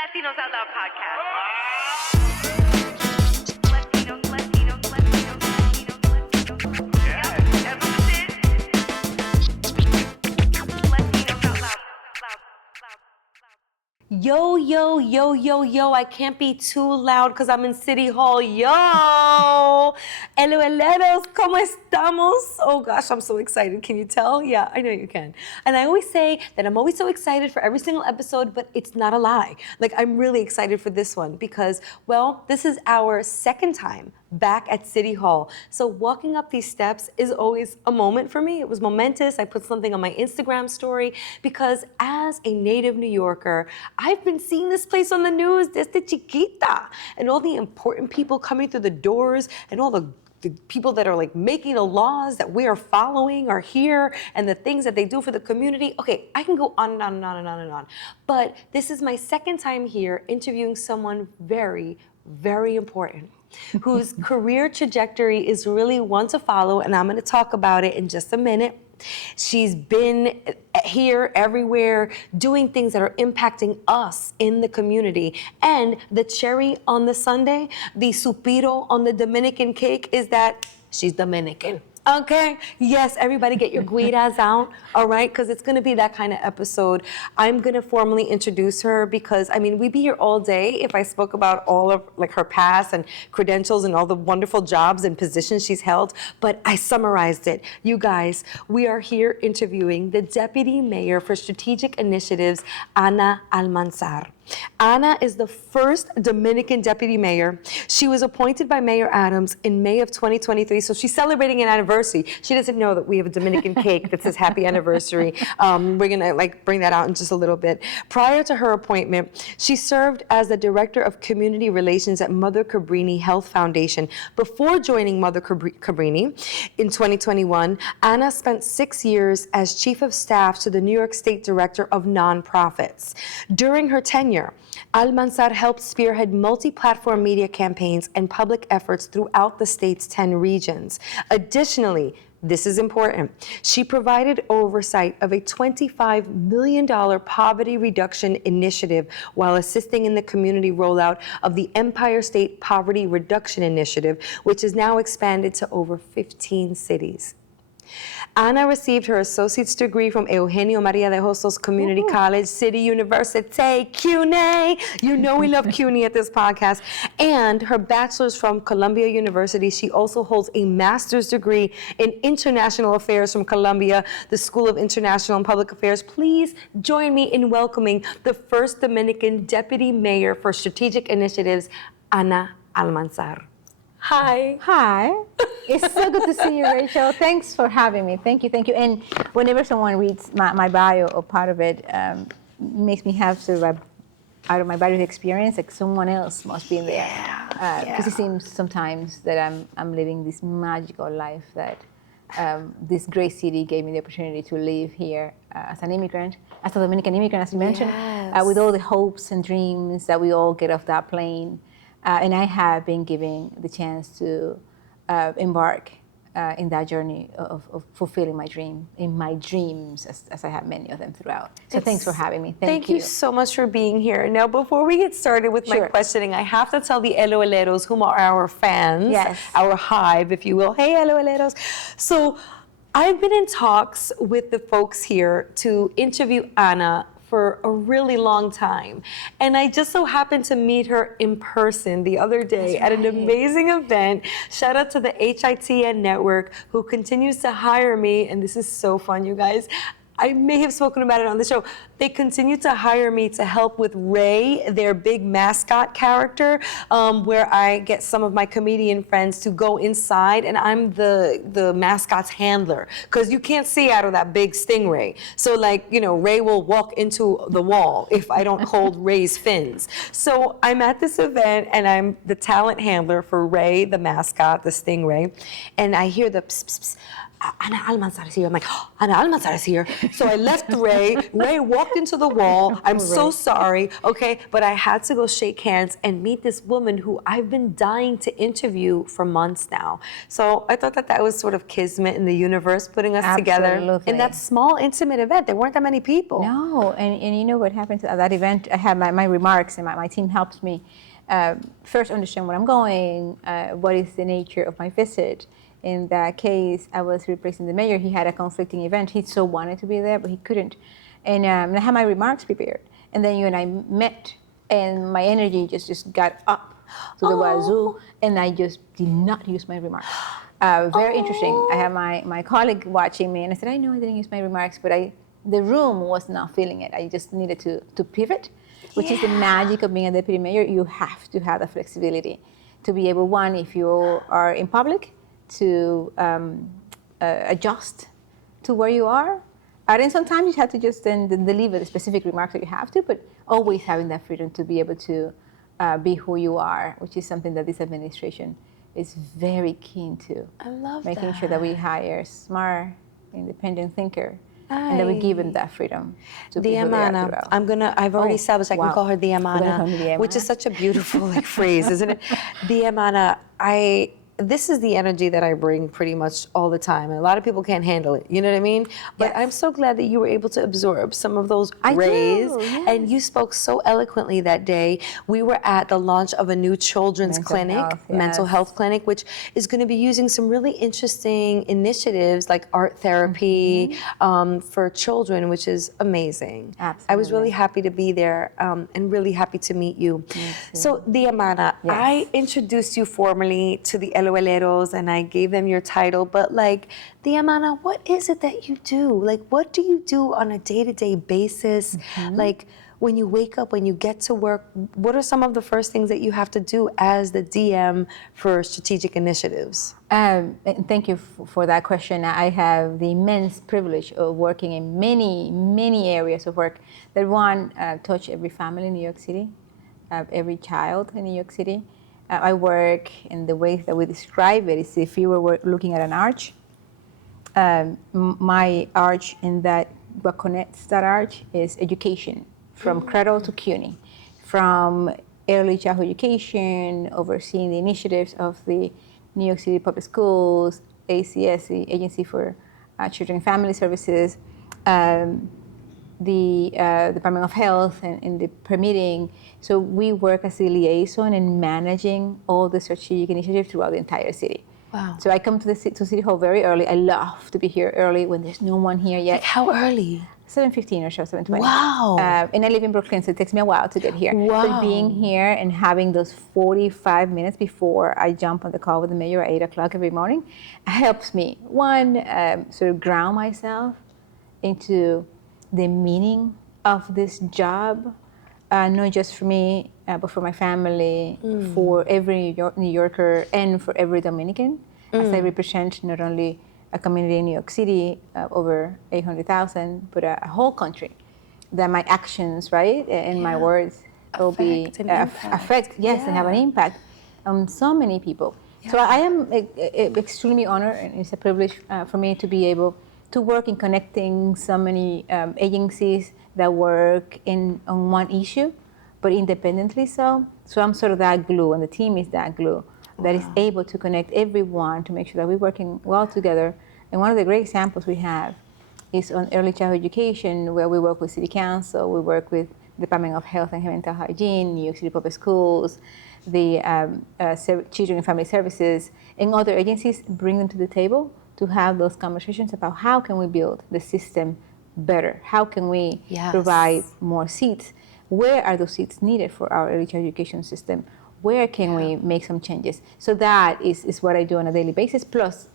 Latinos Out Loud podcast. Latinos. Yeah, that's what this is. Latinos Out Loud. Yo, yo, yo, yo, yo, I can't be too loud because I'm in City Hall. Yo! Eloeleros, ¿cómo estamos? Oh gosh, I'm so excited. Can you tell? Yeah, I know you can. And I always say that I'm always so excited for every single episode, but it's not a lie. Like, I'm really excited for this one because, well, this is our second time back at City Hall. So walking up these steps is always a moment for me. It was momentous. I put something on my Instagram story because as a native New Yorker, I've been seeing this place on the news desde chiquita, and all the important people coming through the doors and all the people that are like making the laws that we are following are here, and the things that they do for the community. Okay, I can go on and on and on and on and on. But this is my second time here interviewing someone very, very important, whose career trajectory is really one to follow, and I'm going to talk about it in just a minute. She's been here, everywhere, doing things that are impacting us in the community. And the cherry on the sundae, the supiro on the Dominican cake, is that she's Dominican. Okay, yes, everybody get your guiras out, all right? Because it's gonna be that kind of episode. I'm gonna formally introduce her because, I mean, we'd be here all day if I spoke about all of like her past and credentials and all the wonderful jobs and positions she's held, but I summarized it. You guys, we are here interviewing the Deputy Mayor for Strategic Initiatives, Ana Almanzar. Ana is the first Dominican Deputy Mayor. She was appointed by Mayor Adams in May of 2023, so she's celebrating an anniversary. She doesn't know that we have a Dominican cake that says happy anniversary. We're gonna bring that out in just a little bit. Prior to her appointment, she served as the Director of Community Relations at Mother Cabrini Health Foundation. Before joining Mother Cabrini in 2021, Ana spent 6 years as Chief of Staff to the New York State Director of Nonprofits. During her tenure, Almanzar helped spearhead multi-platform media campaigns and public efforts throughout the state's 10 regions. Additionally, this is important, she provided oversight of a $25 million poverty reduction initiative while assisting in the community rollout of the Empire State Poverty Reduction Initiative, which is now expanded to over 15 cities. Ana received her associate's degree from Eugenio Maria de Hostos Community College, City University, CUNY. You know we love CUNY at this podcast. And her bachelor's from Columbia University. She also holds a master's degree in international affairs from Columbia, the School of International and Public Affairs. Please join me in welcoming the first Dominican Deputy Mayor for Strategic Initiatives, Ana Almanzar. Hi. Hi. It's so good to see you, Rachel. Thanks for having me. Thank you. And whenever someone reads my bio or part of it, makes me have sort of out of my bio experience, like someone else must be in there. Because it seems sometimes that I'm living this magical life that this great city gave me the opportunity to live here as an immigrant, as a Dominican immigrant, as you mentioned, with all the hopes and dreams that we all get off that plane. And I have been given the chance to embark in that journey of fulfilling my dreams, as I have many of them throughout. So thanks for having me. Thank you so much for being here. Now, before we get started with my questioning, I have to tell the Eloeleros, whom are our fans, our hive, if you will. Hey, Eloeleros. So I've been in talks with the folks here to interview Ana for a really long time. And I just so happened to meet her in person the other day at an amazing event. Shout out to the HITN network who continues to hire me. And this is so fun, you guys. I may have spoken about it on the show. They continue to hire me to help with Ray, their big mascot character, where I get some of my comedian friends to go inside, and I'm the mascot's handler, because you can't see out of that big stingray. So Ray will walk into the wall if I don't hold Ray's fins. So I'm at this event, and I'm the talent handler for Ray, the mascot, the stingray, and I hear the pss, pss, pss. Ana Almanzar is here. I'm like, oh, Ana Almanzar is here. So I left Ray. Ray walked into the wall. I'm so sorry, okay? But I had to go shake hands and meet this woman who I've been dying to interview for months now. So I thought that was sort of kismet in the universe putting us together in that small, intimate event. There weren't that many people. No, and you know what happened at that event? I had my remarks, and my team helps me first understand where I'm going, what is the nature of my visit. In that case, I was replacing the mayor. He had a conflicting event. He so wanted to be there, but he couldn't. And I had my remarks prepared. And then you and I met, and my energy just got up to the wazoo, and I just did not use my remarks. Very interesting. I had my colleague watching me, and I said, I know I didn't use my remarks, but the room was not feeling it. I just needed to pivot, which is the magic of being a deputy mayor. You have to have the flexibility to be able, one, if you are in public, to adjust to where you are. And then sometimes you have to just then deliver the specific remarks that you have to, but always having that freedom to be able to be who you are, which is something that this administration is very keen to. I love making sure that we hire smart, independent thinker, and that we give them that freedom to be who they are throughout. I've already established I can call her the Amana, which is such a beautiful phrase, isn't it? The Amana, this is the energy that I bring pretty much all the time. And a lot of people can't handle it, you know what I mean? But I'm so glad that you were able to absorb some of those rays. And you spoke so eloquently that day. We were at the launch of a new children's mental health clinic, which is going to be using some really interesting initiatives like art therapy for children, which is amazing. Absolutely. I was really happy to be there and really happy to meet you. So, Diamana, I introduced you formally to the Eloeleros and I gave them your title, but like, Diamana, what is it that you do? Like, what do you do on a day-to-day basis? Like, when you wake up, when you get to work, what are some of the first things that you have to do as the DM for strategic initiatives? And thank you for that question. I have the immense privilege of working in many, many areas of work that touch every family in New York City, every child in New York City. I work in the way that we describe it is if you were looking at an arch. My arch what connects that arch is education, from cradle to CUNY, from early childhood education, overseeing the initiatives of the New York City Public Schools, ACS, the Agency for Children and Family Services, the Department of Health and the permitting. So we work as a liaison in managing all the strategic initiatives throughout the entire city. Wow. So I come to City Hall very early. I love to be here early when there's no one here yet. Like how early? 7:15 or so, 7:20. Wow. And I live in Brooklyn, so it takes me a while to get here. Wow. But being here and having those 45 minutes before I jump on the call with the mayor at 8 o'clock every morning helps me, one, sort of ground myself into the meaning of this job, not just for me, but for my family, for every New Yorker, and for every Dominican, as I represent not only a community in New York City, over 800,000, but a whole country, that my actions, right, and my words will affect, and have an impact on so many people. So I am extremely honored, and it's a privilege for me to be able to work in connecting so many agencies that work on one issue, but independently so. So I'm sort of that glue, and the team is that glue that is able to connect everyone to make sure that we're working well together. And one of the great examples we have is on early childhood education, where we work with City Council, we work with the Department of Health and Mental Hygiene, New York City Public Schools, the Children and Family Services, and other agencies, bring them to the table to have those conversations about how can we build the system better? How can we provide more seats? Where are those seats needed for our early childhood education system? Where can we make some changes? So that is what I do on a daily basis, plus,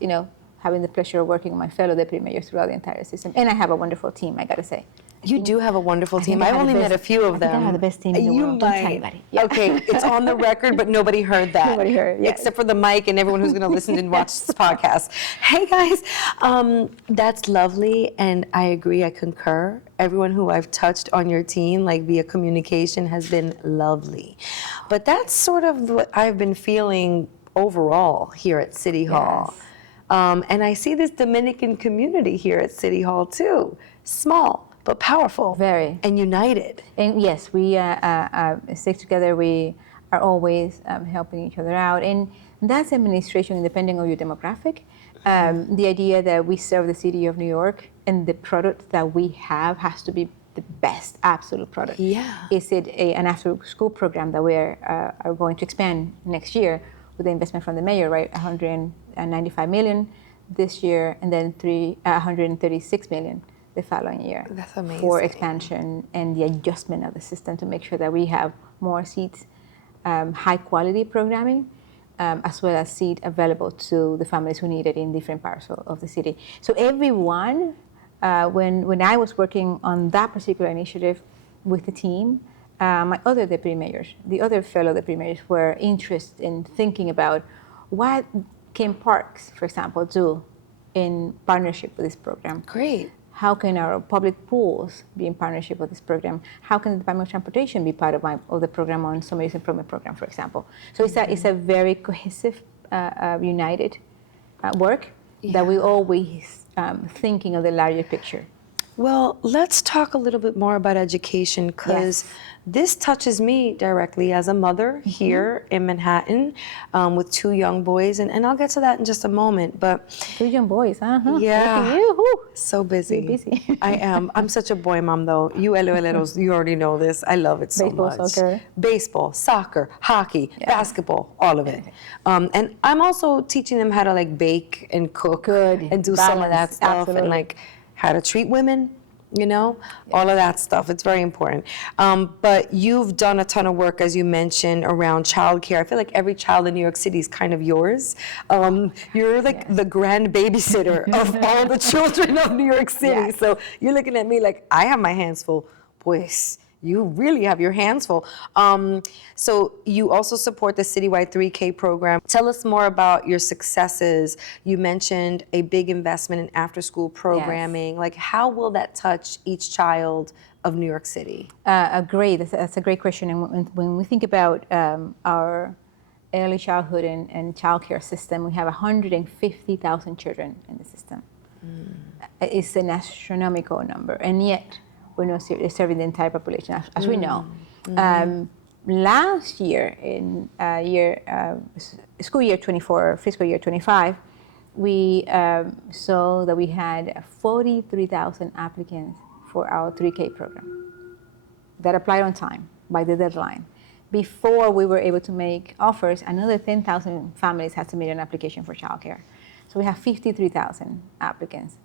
having the pleasure of working with my fellow deputy mayors throughout the entire system. And I have a wonderful team, I gotta say. You do have a wonderful team. I've only met a few of them. I have the best team in the world. Don't tell anybody. Yeah. Okay, it's on the record, but nobody heard that. Nobody heard, yes. Except for the mic and everyone who's going to listen and watch this podcast. Hey, guys, that's lovely, and I agree, I concur. Everyone who I've touched on your team, like via communication, has been lovely. But that's sort of what I've been feeling overall here at City Hall. And I see this Dominican community here at City Hall too. Small, but powerful. Very. And united. And yes, we stick together. We are always helping each other out. And that's administration, depending on your demographic. The idea that we serve the city of New York and the product that we have has to be the best absolute product. Yeah. Is it an after-school program that we are going to expand next year with the investment from the mayor, right? 195 million this year, and then 136 million the following year. That's amazing. For expansion and the adjustment of the system to make sure that we have more seats, high quality programming, as well as seat available to the families who need it in different parts of the city. So everyone, when I was working on that particular initiative with the team, my other deputy mayors, the other fellow deputy mayors were interested in thinking about what can parks, for example, do in partnership with this program. Great. How can our public pools be in partnership with this program? How can the Department of Transportation be part of the program on Summer Youth Improvement Program, for example? So it's a very cohesive, united work that we always thinking of the larger picture. Well, let's talk a little bit more about education, because this touches me directly as a mother here in Manhattan with two young boys, and I'll get to that in just a moment. But 2 young boys, yeah, Look at you. Woo. so busy. You're busy. I am. I'm such a boy mom, though. You LOLeros, you already know this. I love it so Baseball, much. soccer. Baseball, soccer, hockey, basketball, all of it. And I'm also teaching them how to like bake and cook Good. and do some of that Balance. stuff Absolutely. and like how to treat women, all of that stuff. It's very important. But you've done a ton of work, as you mentioned, around childcare. I feel like every child in New York City is kind of yours. You're like the grand babysitter of all the children of New York City. Yes. So you're looking at me like I have my hands full. Pues, you really have your hands full. So you also support the citywide 3K program. Tell us more about your successes. You mentioned a big investment in after-school programming. Like, how will that touch each child of New York City? Great. That's a great question. And when we think about our early childhood and childcare system, we have 150,000 children in the system. It's an astronomical number, and yet we're not serving the entire population, as we know. Last year, in school year 24, fiscal year 25, we saw that we had 43,000 applicants for our 3K program that applied on time by the deadline. Before we were able to make offers, another 10,000 families had submitted an application for childcare. So we have 53,000 applicants.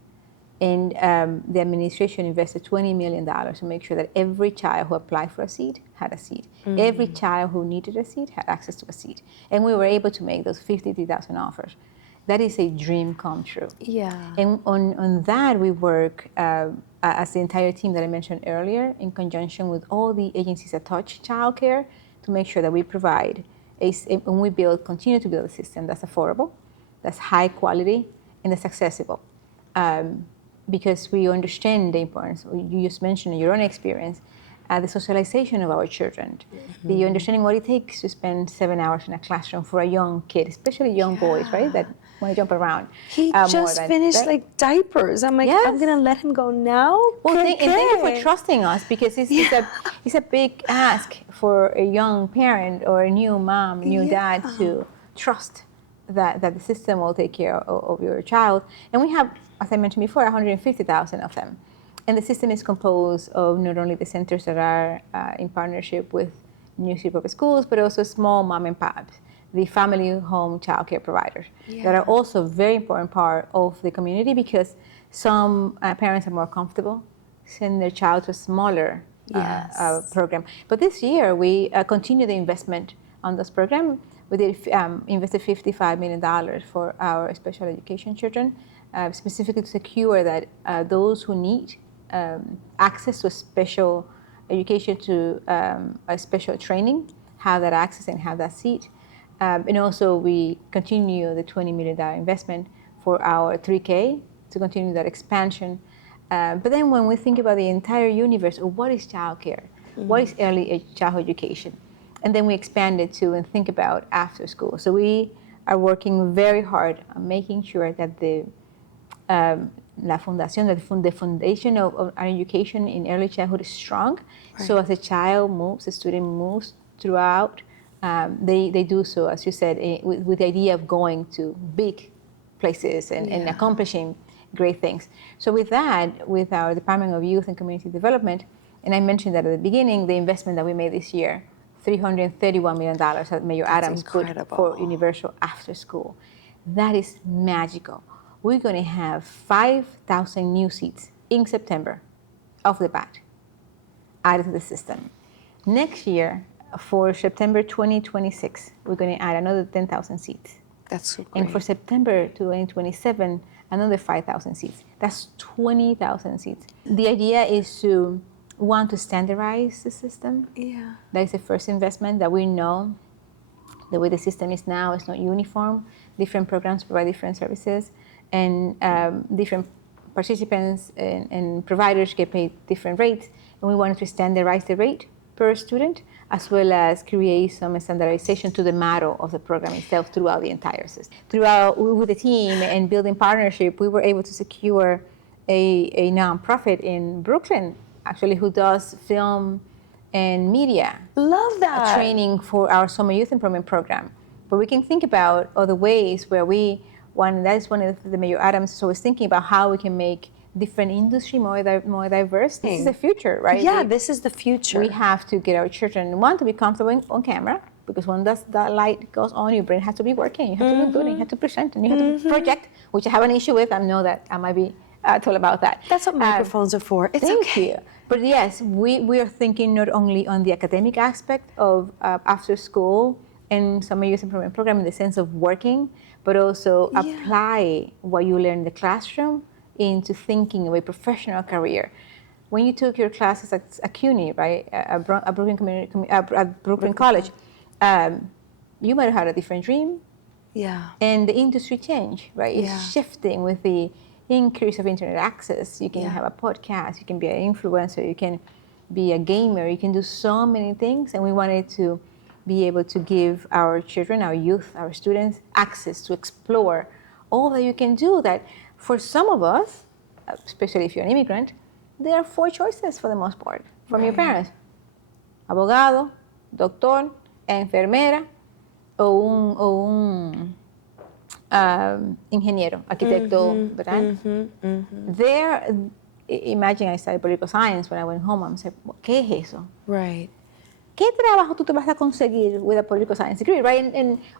And the administration invested $20 million to make sure that every child who applied for a seat had a seat. Every child who needed a seat had access to a seat. And we were able to make those 53,000 offers. That is a dream come true. Yeah. And on that, we work as the entire team that I mentioned earlier, in conjunction with all the agencies that touch childcare, to make sure that we provide, and we continue to build a system that's affordable, that's high quality, and that's accessible. Because we understand the importance, you just mentioned in your own experience, the socialization of our children, the understanding what it takes to spend 7 hours in a classroom for a young kid, especially young boys, right, that want to jump around. He just finished like diapers. I'm like, I'm gonna let him go now? Well, and thank you for trusting us, because it's a big ask for a young parent or a new mom, new dad to trust that the system will take care of your child. And we have, as I mentioned before, 150,000 of them. And the system is composed of not only the centers that are in partnership with New York City Public Schools, but also small mom and pops, the family home childcare providers that are also a very important part of the community, because some parents are more comfortable sending their child to a smaller program. But this year, we continue the investment on this program. We did invested $55 million for our special education children, specifically to secure that those who need access to a special education, to a special training, have that access and have that seat. And also we continue the $20 million investment for our 3K to continue that expansion. But then when we think about the entire universe of what is childcare, what is early childhood education, and then we expand it to and think about after school. So we are working very hard on making sure that the la fundación, the foundation of our education in early childhood is strong. Right. So as a child moves, a student moves throughout, they do so, as you said, with the idea of going to big places and accomplishing great things. So with that, with our Department of Youth and Community Development, and I mentioned that at the beginning, the investment that we made this year, $331 million that Mayor Adams put for universal after school. That is magical. We're going to have 5,000 new seats in September off the bat added to the system. Next year, for September 2026, we're going to add another 10,000 seats. That's so great. And for September 2027, another 5,000 seats. That's 20,000 seats. The idea is to want to standardize the system. Yeah. That is the first investment that we know. The way the system is now is not uniform. Different programs provide different services, and different participants and providers get paid different rates. And we wanted to standardize the rate per student, as well as create some standardization to the model of the program itself throughout the entire system. Throughout, with the team and building partnership, we were able to secure a nonprofit in Brooklyn, actually, who does film and media. Love that. Training for our summer youth employment program. But we can think about other ways where that is one of the Mayor Adams, so is thinking about how we can make different industry more diverse. This is the future, right? Yeah, this is the future. We have to get our children, one, to be comfortable on camera, because when that light goes on, your brain has to be working. You have to look good, and you have to present, and you have to project, which I have an issue with. I know that I might be told about that. That's what microphones are for. It's Thank okay. you. But yes, we are thinking not only on the academic aspect of after school and summer youth employment program in the sense of working, but also apply what you learn in the classroom into thinking of a professional career. When you took your classes at CUNY, right, at Brooklyn College, you might have had a different dream. Yeah. And the industry changed, right? It's shifting with the increase of internet access. You can have a podcast, you can be an influencer, you can be a gamer, you can do so many things. And we wanted to be able to give our children, our youth, our students access to explore all that you can do. That for some of us, especially if you're an immigrant, there are 4 choices for the most part from your parents. Abogado, doctor, enfermera, o un ingeniero, arquitecto, ¿verdad? There, imagine I studied political science. When I went home, I said, ¿qué es eso? Right. ¿Qué trabajo tú te vas a conseguir with a political science degree, right?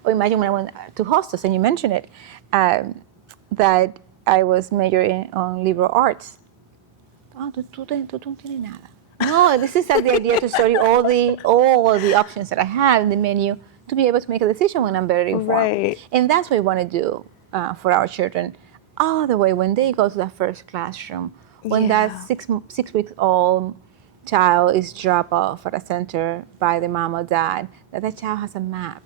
Or imagine when I went to hostels, and you mentioned it, that I was majoring on liberal arts. Oh, tú no tienes nada. No, this is the idea to study all the options that I have in the menu to be able to make a decision when I'm better informed. Right. And that's what we want to do for our children all the way when they go to that first classroom, when that 6 weeks old child is dropped off at a center by the mom or dad, that child has a map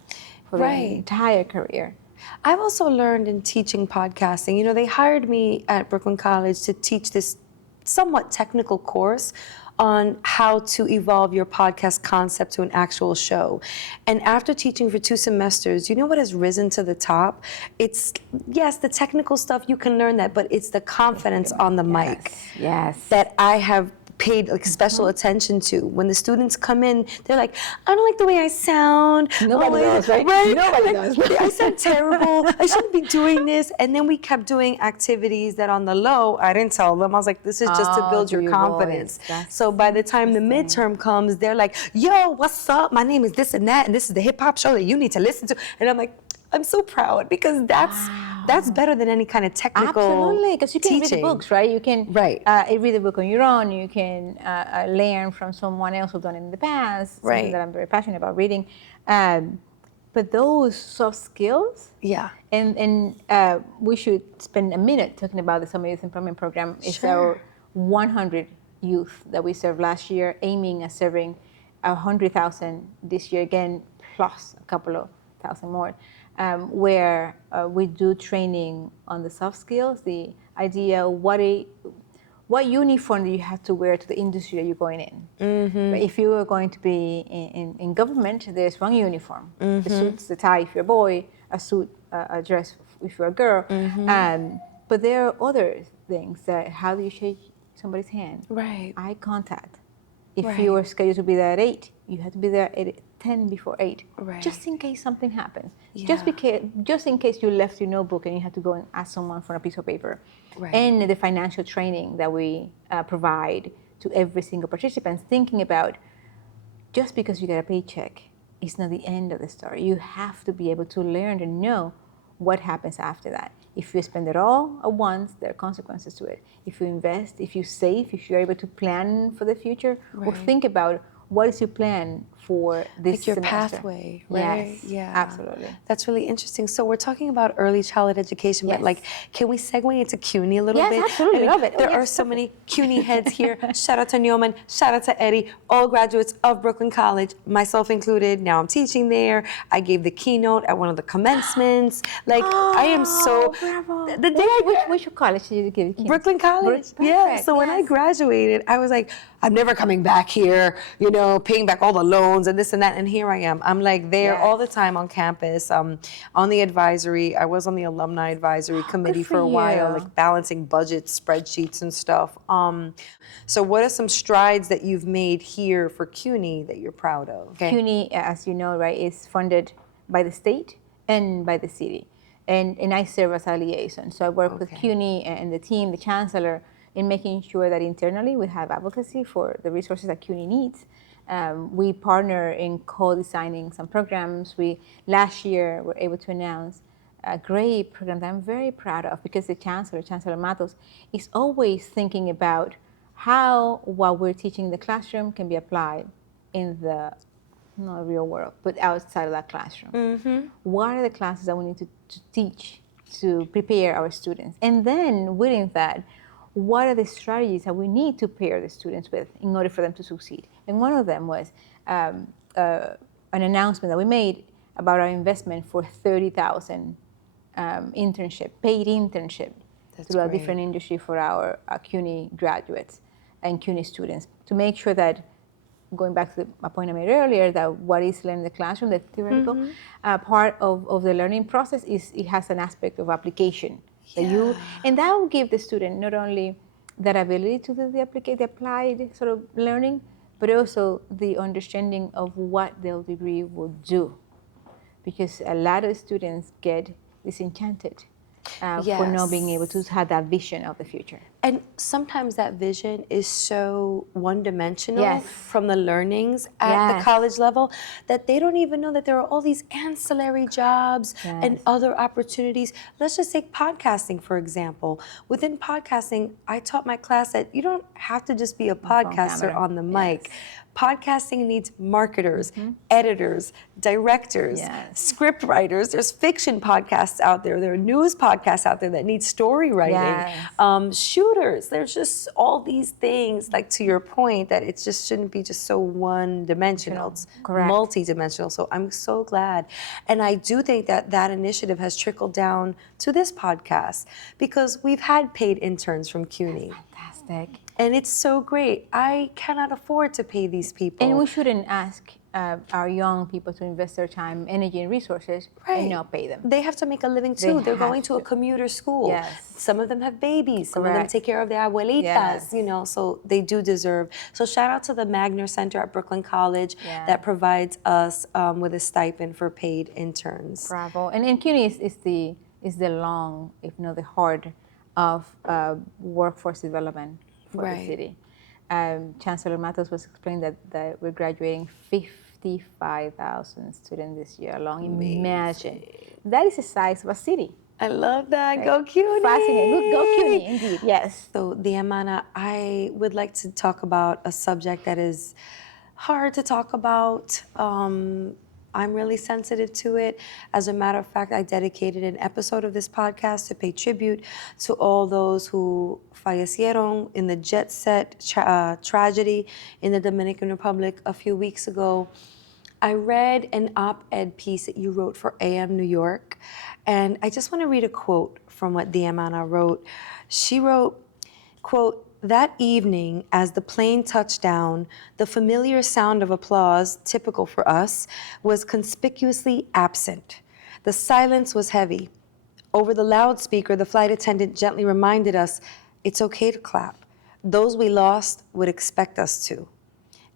for their entire career. I've also learned in teaching podcasting, they hired me at Brooklyn College to teach this somewhat technical course on how to evolve your podcast concept to an actual show. And after teaching for 2 semesters, you know what has risen to the top? It's, yes, the technical stuff, you can learn that, but it's the confidence on the mic that I have paid special attention to. When the students come in, they're like, I don't like the way I sound. Nobody does, right? Nobody does. I sound terrible. I shouldn't be doing this. And then we kept doing activities that on the low, I didn't tell them. I was like, this is just to build your confidence. So by the time the midterm comes, they're like, yo, what's up? My name is this and that, and this is the hip hop show that you need to listen to. And I'm like, I'm so proud, because that's better than any kind of technical Absolutely, because you can read the books, right? You can read the book on your own. You can learn from someone else who's done it in the past, something that I'm very passionate about reading. But those soft skills, and we should spend a minute talking about the Summer Youth Employment Program. It's our 100 youth that we served last year, aiming at serving 100,000 this year again, plus a couple of thousand more. Where we do training on the soft skills, the idea what what uniform do you have to wear to the industry that you're going in? But if you are going to be in government, there's one uniform. The suit's the tie if you're a boy, a suit, a dress if you're a girl. But there are other things that how do you shake somebody's hand? Right. Eye contact. If Right. you are scheduled to be there at 8, you have to be there at 10 before 8, Right. just in case something happens. Yeah. Just in case you left your notebook and you have to go and ask someone for a piece of paper. Right. And the financial training that we provide to every single participant, thinking about just because you get a paycheck, it's not the end of the story. You have to be able to learn and know what happens after that. If you spend it all at once, there are consequences to it. If you invest, if you save, if you're able to plan for the future, or Right. think about what is your plan for this Like your semester. pathway, right? Yes, Yeah. absolutely. That's really interesting. So we're talking about early childhood education, but Yes. like, can we segue into CUNY a little Yes, bit? absolutely. Love it. Oh, There are yes, so many CUNY heads here. Shout out to Newman, shout out to Eddie, all graduates of Brooklyn College, myself included. Now I'm teaching there. I gave the keynote at one of the commencements. Like, I am so, bravo. the day I Which college did you give it? Brooklyn College. Yeah. Perfect, So when I yes. graduated, I was like, I'm never coming back here, you know, paying back all the loans and this and that. And here I am. I'm like there Yes. all the time on campus, on the advisory. I was on the alumni advisory committee for for a while, you. like balancing budgets, spreadsheets and stuff. So what are some strides that you've made here for CUNY that you're proud of? Okay. CUNY, as you know, right, is funded by the state and by the city. And I serve as a liaison. So I work with Okay. CUNY and the team, the chancellor, in making sure that internally we have advocacy for the resources that CUNY needs. We partner in co-designing some programs. Last year, were able to announce a great program that I'm very proud of because the Chancellor Matos, is always thinking about how what we're teaching in the classroom can be applied in the not real world, but outside of that classroom. What are the classes that we need to teach to prepare our students? And then within that, what are the strategies that we need to pair the students with in order for them to succeed? And one of them was an announcement that we made about our investment for 30,000 paid internship That's through a great. different industry for our CUNY graduates and CUNY students to make sure that, going back to my point I made earlier, that what is learned in the classroom, the theoretical part of the learning process it has an aspect of application. And that will give the student not only that ability to do the applied sort of learning, but also the understanding of what their degree will do. Because a lot of students get disenchanted for not being able to have that vision of the future. And sometimes that vision is so one-dimensional Yes. from the learnings at the Yes. college level that they don't even know that there are all these ancillary jobs and Yes. other opportunities. Let's just take podcasting, for example. Within podcasting, I taught my class that you don't have to just be a podcaster camera. on the mic. Yes. Podcasting needs marketers, editors, directors, Yes. script writers. There's fiction podcasts out there. There are news podcasts out there that need story writing. Yes. Shooters. There's just all these things, like to your point, that it just shouldn't be just so one-dimensional. It's Correct. multi-dimensional. So I'm so glad. And I do think that that initiative has trickled down to this podcast because we've had paid interns from CUNY. Fantastic. And it's so great. I cannot afford to pay these people. And we shouldn't ask our young people to invest their time, energy, and resources and not pay them. They have to make a living too. They're going have to a to. commuter school. Yes. Some of them have babies. Some of them Correct. take care of their abuelitas, Yes. you know, so they do deserve. So shout out to the Magner Center at Brooklyn College Yeah. that provides us with a stipend for paid interns. Bravo. And CUNY is the long, if not the heart, of workforce development for Right. the city. Chancellor Matos was explaining that we're graduating 55,000 students this year alone. Imagine. That is the size of a city. I love that. Go CUNY. Fascinating. Go CUNY, indeed. Yes. So, Diamana, I would like to talk about a subject that is hard to talk about. I'm really sensitive to it. As a matter of fact, I dedicated an episode of this podcast to pay tribute to all those who fallecieron in the jet set tragedy in the Dominican Republic a few weeks ago. I read an op-ed piece that you wrote for AM New York, and I just want to read a quote from what Diamana wrote. She wrote, quote, That evening, as the plane touched down, the familiar sound of applause, typical for us, was conspicuously absent. The silence was heavy. Over the loudspeaker, the flight attendant gently reminded us, it's okay to clap. Those we lost would expect us to.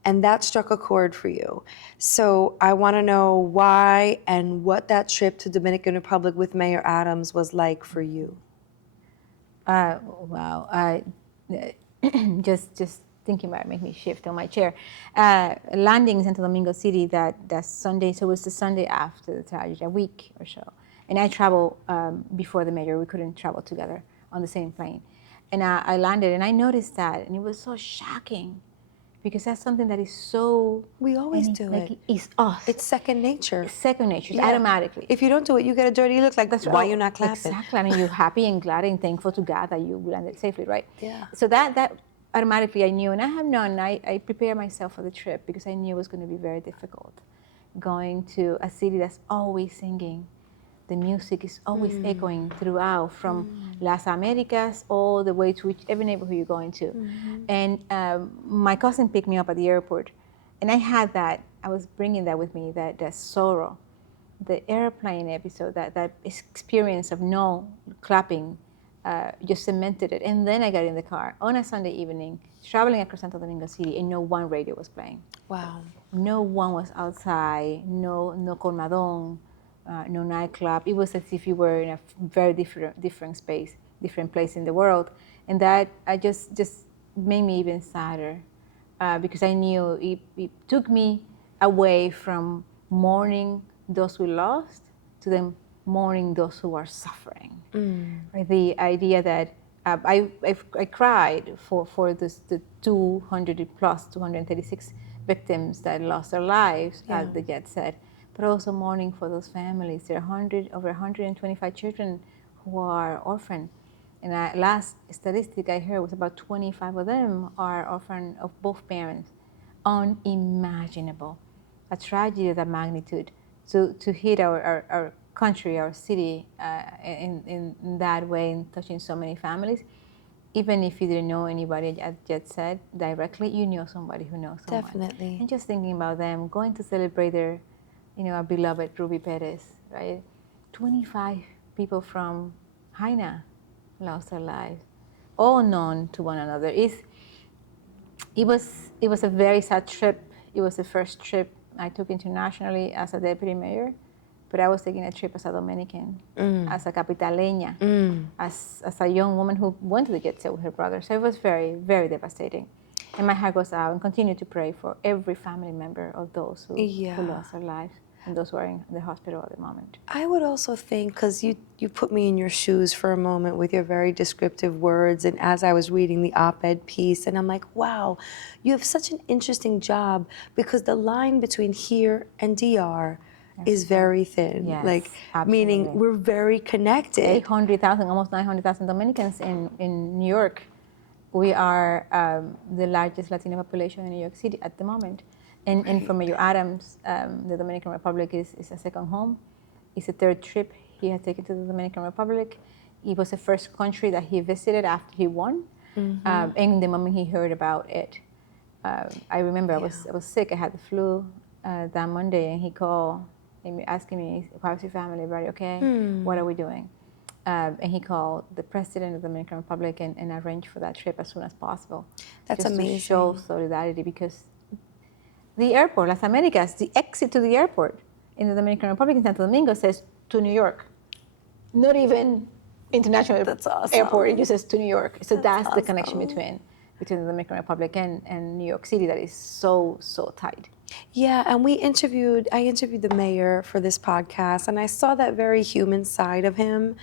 And that struck a chord for you. So I want to know why and what that trip to Dominican Republic with Mayor Adams was like for you. Wow. Just thinking about it make me shift on my chair. Landing in Santo Domingo City that Sunday, so it was the Sunday after the tragedy, a week or so. And I traveled before the mayor. We couldn't travel together on the same plane. And I landed and I noticed that, and it was so shocking because that's something that is so... We always do it. It's us. It's second nature. It's second nature. It's Yeah. automatically. If you don't do it, you get a dirty look like, That's why right. you not clapping? Exactly. I mean, you're happy and glad and thankful to God that you landed safely, right? Yeah. So that automatically I knew, and I have known, I prepared myself for the trip because I knew it was going to be very difficult. Going to a city that's always singing. The music is always echoing throughout, from Las Americas all the way to whichever neighborhood you're going to. And my cousin picked me up at the airport, and I had that, I was bringing that with me, that sorrow. The airplane episode, that experience of no clapping, just cemented it. And then I got in the car on a Sunday evening, traveling across Santo Domingo City, and no one radio was playing. Wow. No one was outside, no colmadón, no nightclub. It was as if you were in a very different space, different place in the world. And that just made me even sadder because I knew it took me away from mourning those we lost to them mourning those who are suffering. Right? The idea that I cried for the 236 victims that lost their lives, as the Jet said, but also mourning for those families. There are over 125 children who are orphaned. And last statistic I heard was about 25 of them are orphaned of both parents. Unimaginable. A tragedy of that magnitude to hit our country, our city in that way, and touching so many families. Even if you didn't know anybody, as Jet said, directly, you knew somebody who knows someone. Definitely. And just thinking about them, going to celebrate their, our beloved Ruby Perez, right? 25 people from Jaina lost their lives, all known to one another. It was a very sad trip. It was the first trip I took internationally as a deputy mayor, but I was taking a trip as a Dominican, as a capitaleña, as a young woman who went to the Jet Set with her brother. So it was very, very devastating. And my heart goes out and continue to pray for every family member of those who lost their lives and those who are in the hospital at the moment. I would also think, because you put me in your shoes for a moment with your very descriptive words, and as I was reading the op-ed piece, and I'm like, wow, you have such an interesting job, because the line between here and DR is very thin. Yes, like, absolutely. meaning we're very connected. 800,000, almost 900,000 Dominicans in New York. We are the largest Latino population in New York City at the moment. And for Mayor Adams, the Dominican Republic is a second home. It's a third trip he has taken to the Dominican Republic. It was the first country that he visited after he won. And the moment he heard about it, I remember I was sick. I had the flu that Monday, and he called asking me, how's your family? Everybody okay? What are we doing? And he called the president of the Dominican Republic and arranged for that trip as soon as possible. That's just amazing. To show solidarity, because the airport, Las Americas, the exit to the airport in the Dominican Republic in Santo Domingo says to New York. Not even international airport, it just says to New York. So that's the connection between the Dominican Republic and New York City that is so tight. Yeah, and I interviewed the mayor for this podcast, and I saw that very human side of him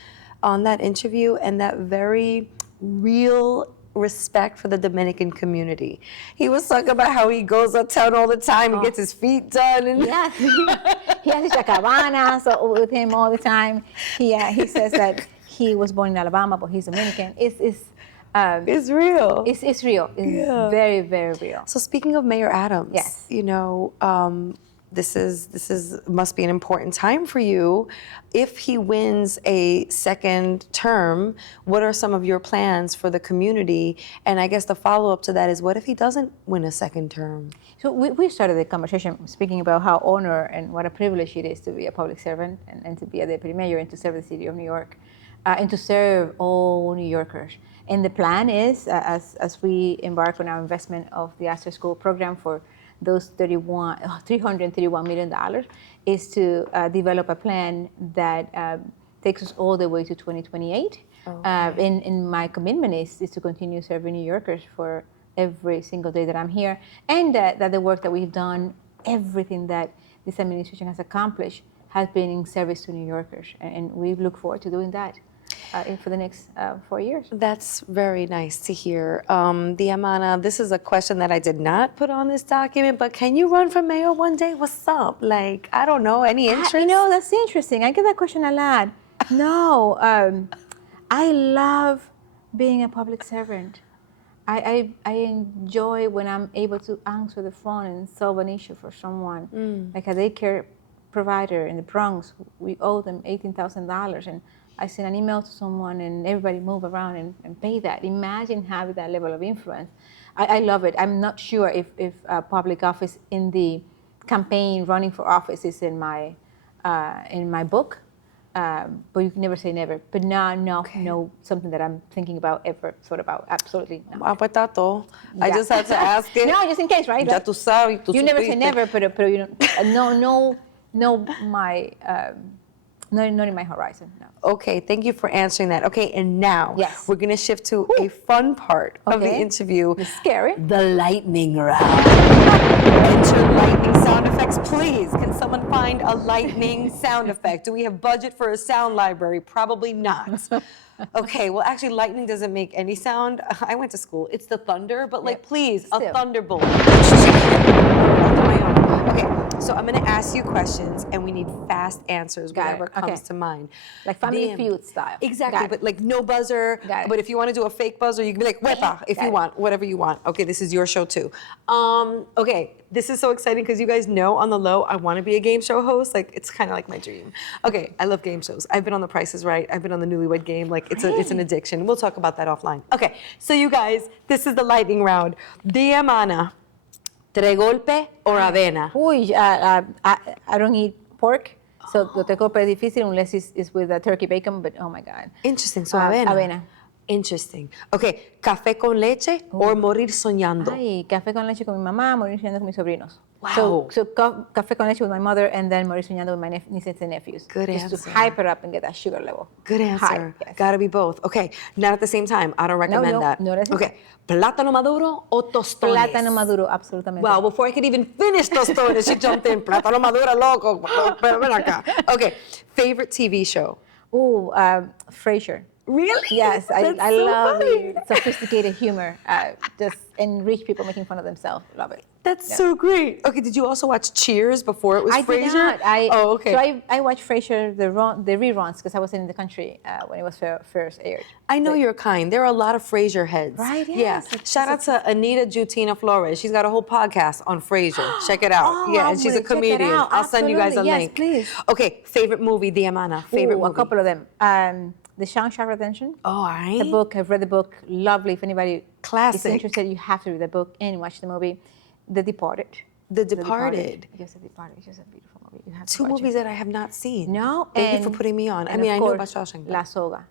on that interview, and that very real respect for the Dominican community. He was talking about how he goes uptown all the time and gets his feet done. And yes, he has a chacabana with him all the time. He says that he was born in Alabama, but he's Dominican. It's real. It's real. It's very, very real. So speaking of Mayor Adams, Yes. this is must be an important time for you. If he wins a second term, what are some of your plans for the community? And I guess the follow-up to that is, what if he doesn't win a second term? So we started the conversation speaking about how honor and what a privilege it is to be a public servant and to be a deputy mayor and to serve the city of New York and to serve all New Yorkers. And the plan is, as we embark on our investment of the after school program for those $331 million, is to develop a plan that takes us all the way to 2028. Okay. And my commitment is to continue serving New Yorkers for every single day that I'm here, and that the work that we've done, everything that this administration has accomplished, has been in service to New Yorkers, and we look forward to doing that for the next 4 years. That's very nice to hear. Diamana, this is a question that I did not put on this document, but can you run for mayor one day? What's up? Like, I don't know, any interest? That's interesting. I get that question a lot. No, I love being a public servant. I enjoy when I'm able to answer the phone and solve an issue for someone. Like a daycare provider in the Bronx, we owe them $18,000, and I send an email to someone and everybody move around and pay that. Imagine having that level of influence. I love it. I'm not sure if public office in the campaign running for office is in my book, but you can never say never. But no, something that I'm thinking about, ever thought about. Absolutely no. I just had to ask it. No, just in case, right? Ya tú sabes, tú You never say supiste. never, but you know, not in my horizon. No. Okay, thank you for answering that. Okay, and now Yes. we're going to shift to a fun part of the Okay. interview. It's scary. The lightning round. Enter lightning sound effects, please. Can someone find a lightning sound effect? Do we have budget for a sound library? Probably not. Okay, well, actually, lightning doesn't make any sound. I went to school. It's the thunder, but like, Yep. please, Still. a thunderbolt. Okay, so I'm going to ask you questions, and we need fast answers, Got it. whatever comes Okay. to mind. Like Family Damn. Feud style. Exactly, Got it. but like no buzzer. Got it. But if you want to do a fake buzzer, you can be like, "Wepa," if Got you it. want, whatever you want. Okay, this is your show too. Okay, this is so exciting because you guys know on the low, I want to be a game show host. Like, it's kind of like my dream. Okay, I love game shows. I've been on The Price is Right. I've been on the Newlywed Game. Like, it's an addiction. We'll talk about that offline. Okay, so you guys, this is the lightning round. Diamana, tres golpe or avena? Uy, I don't eat pork, so the tecopa es difícil unless it's with turkey bacon, but oh my God. Interesting. So avena. Avena. Interesting. Okay, café con leche or morir soñando? Ay, café con leche con mi mamá, morir soñando con mis sobrinos. Wow. So café con leche with my mother, and then morir soñando with my nieces and nephews. Good Just answer. to hype it up and get that sugar level. Good answer. high. Yes. Gotta be both. Okay, not at the same time. I don't recommend that. no, that's okay, plátano maduro o tostones? Plátano maduro, absolutamente. Wow, before I could even finish tostones, she jumped in. Plátano maduro, loco. Pero ven acá. Okay, favorite TV show? Ooh, Frasier. Really? Yes, I That's so love funny. the sophisticated humor, just and rich people making fun of themselves. Love it. That's Yeah. so great. Okay, did you also watch Cheers before it was I Frasier? did not. Oh, okay. So I watched Frasier the reruns because I wasn't in the country when it was first aired. I know you're kind. There are a lot of Frasier heads. Right, Yeah. yes. It's- Shout out to Anita Jutina Flores. She's got a whole podcast on Frasier. Check it out. Oh, Yeah, I'm and she's a gonna check that comedian. out. I'll send you guys a Absolutely. Yes, link. please. Okay, favorite movie, Diamana. Favorite Ooh, movie. a couple of them. The Shawshank Redemption. Oh, all right. The book, I've read the book. Lovely. If anybody Classic. is interested, you have to read the book and watch the movie. The Departed. The Departed. Yes, The Departed. It's just a beautiful movie. You have to Two watch movies it. that I have not seen. No, Thank you for and- putting me on. I and mean, of I know course, about Shawshank. La Soga.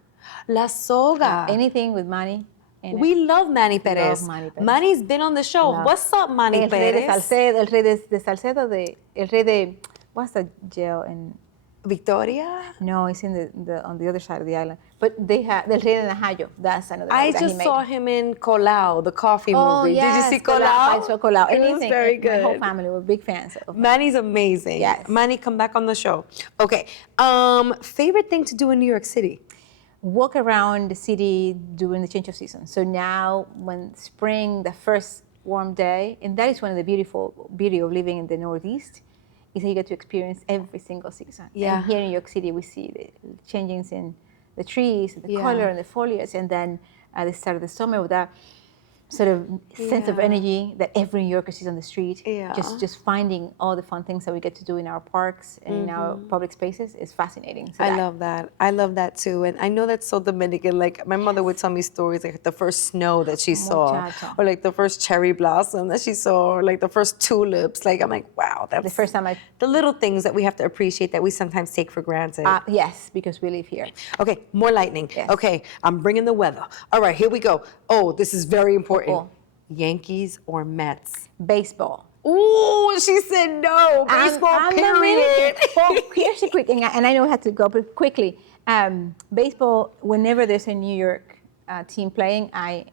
La Soga. Anything with Manny. in it. We love Manny Perez. Manny Perez. Manny's been on the show. Love. What's up, Manny El rey de Perez? Salcedo, el rey de Salcedo, el rey de, what's the jail in? Victoria? No, it's in the on the other side of the island. But they have El Rey de Najayo. That's another I movie that he just made. saw him in Colao, the coffee Oh, movie. yes, Did you see Colao. Colao? I saw Colao. It was Anything. very My whole good. family were big fans of. Manny's amazing. Yes. Manny, come back on the show. Okay. Favorite thing to do in New York City? Walk around the city during the change of season. So now, when spring, the first warm day, and that is one of the beauty of living in the Northeast, is that you get to experience every single season. Yeah. And here in New York City, we see the changes in the trees, the Yeah. color, and the foliage, and then at the start of the summer with that sort of sense of Yeah. energy that every New Yorker sees on the street. Yeah. Just finding all the fun things that we get to do in our parks and in our public spaces is fascinating. So I that- love that. I love that too. And I know that's so Dominican. Like my mother would tell me stories like the first snow that she saw, Muchacha. or like the first cherry blossom that she saw, or like the first tulips. Like I'm like, wow, that's the first time I the little things that we have to appreciate that we sometimes take for granted. yes, because we live here. Okay, more lightning. Yes. Okay, I'm bringing the weather. All right, here we go. Oh, this is very important. Football. Yankees or Mets? Baseball. Ooh, she said no. Baseball, I'm period. Dominican. Well, here's a quick, and I know I have to go, but quickly. Baseball, whenever there's a New York team playing, I'm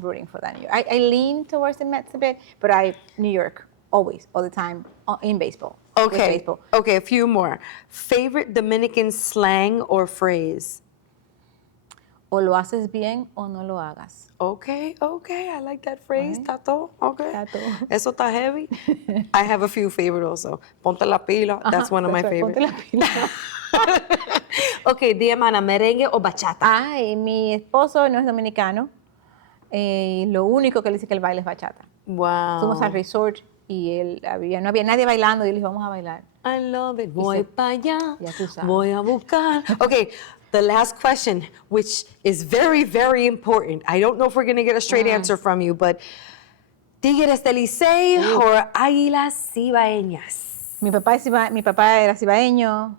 rooting for that New York. I lean towards the Mets a bit, but New York, always, all the time, in baseball. with Okay, baseball. okay, a few more. Favorite Dominican slang or phrase? O lo haces bien o no lo hagas. Okay, I like that phrase, Tato. Okay. Tato. Eso está heavy. I have a few favorite also. Ponte la pila, that's one of my That's right, favorites. ponte la pila. Okay, Diamana, merengue o bachata? Ay, mi esposo no es dominicano. Lo único que le dice que el baile es bachata. Wow. Fuimos al resort y no había nadie bailando y yo le dije, vamos a bailar. I love it. Voy para allá, Ya tú sabes. voy a buscar. Okay, the last question, which is very, very important. I don't know if we're going to get a straight answer from you, but Tigres del Licey or Águilas Cibaeñas? Mi papá era cibaeño.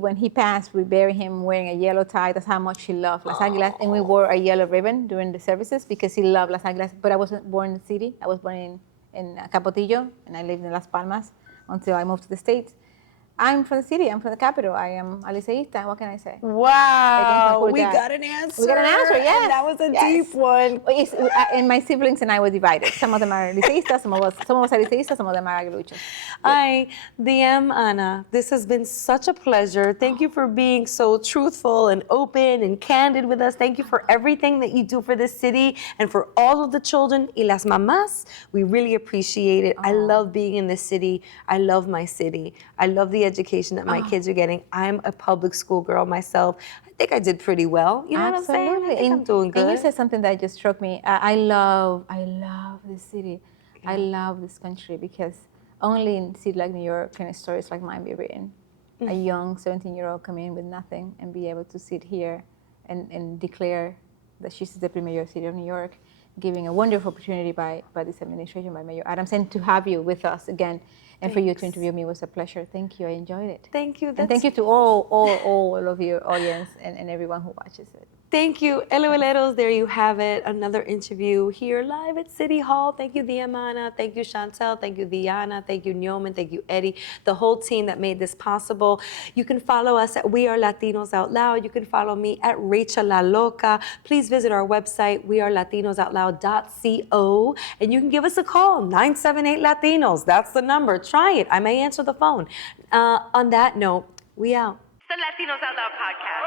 When he passed, we buried him wearing a yellow tie. That's how much he loved Las Águilas. And we wore a yellow ribbon during the services because he loved Las Águilas. But I wasn't born in the city. I was born in Capotillo, and I lived in Las Palmas until I moved to the States. I'm from the city. I'm from the capital. I am a liceísta. What can I say? Wow, we Facultad. got an answer. We got an answer, yes. And that was a Yes. deep one. And my siblings and I were divided. Some of them are liceístas, some of us are liceístas, some of them are aguiluchos. Hi, DM Ana. This has been such a pleasure. Thank you for being so truthful and open and candid with us. Thank you for everything that you do for this city and for all of the children y las mamás. We really appreciate it. I love being in this city. I love my city. I love the education that my kids are getting. I'm a public school girl myself. I think I did pretty well. You know what I'm saying? I think I'm doing good. And you said something that just struck me. I love this city. I love this country because only in a city like New York can stories like mine be written. A young 17-year-old come in with nothing and be able to sit here and declare that she's the Deputy Mayor of the City of New York, giving a wonderful opportunity by this administration, by Mayor Adams, and to have you with us again. And for you to interview me was a pleasure. Thank you. I enjoyed it. Thank you. And thank you to all of your audience and everyone who watches it. Thank you. Elueleros, there you have it. Another interview here live at City Hall. Thank you, Diamana. Thank you, Chantel. Thank you, Diana. Thank you, Nyoman. Thank you, Eddie. The whole team that made this possible. You can follow us at We Are Latinos Out Loud. You can follow me at Rachel La Loca. Please visit our website, wearelatinosOutloud.co. And you can give us a call, 978-Latinos. That's the number. Try it. I may answer the phone. On that note, we out. The Latinos Out Loud podcast.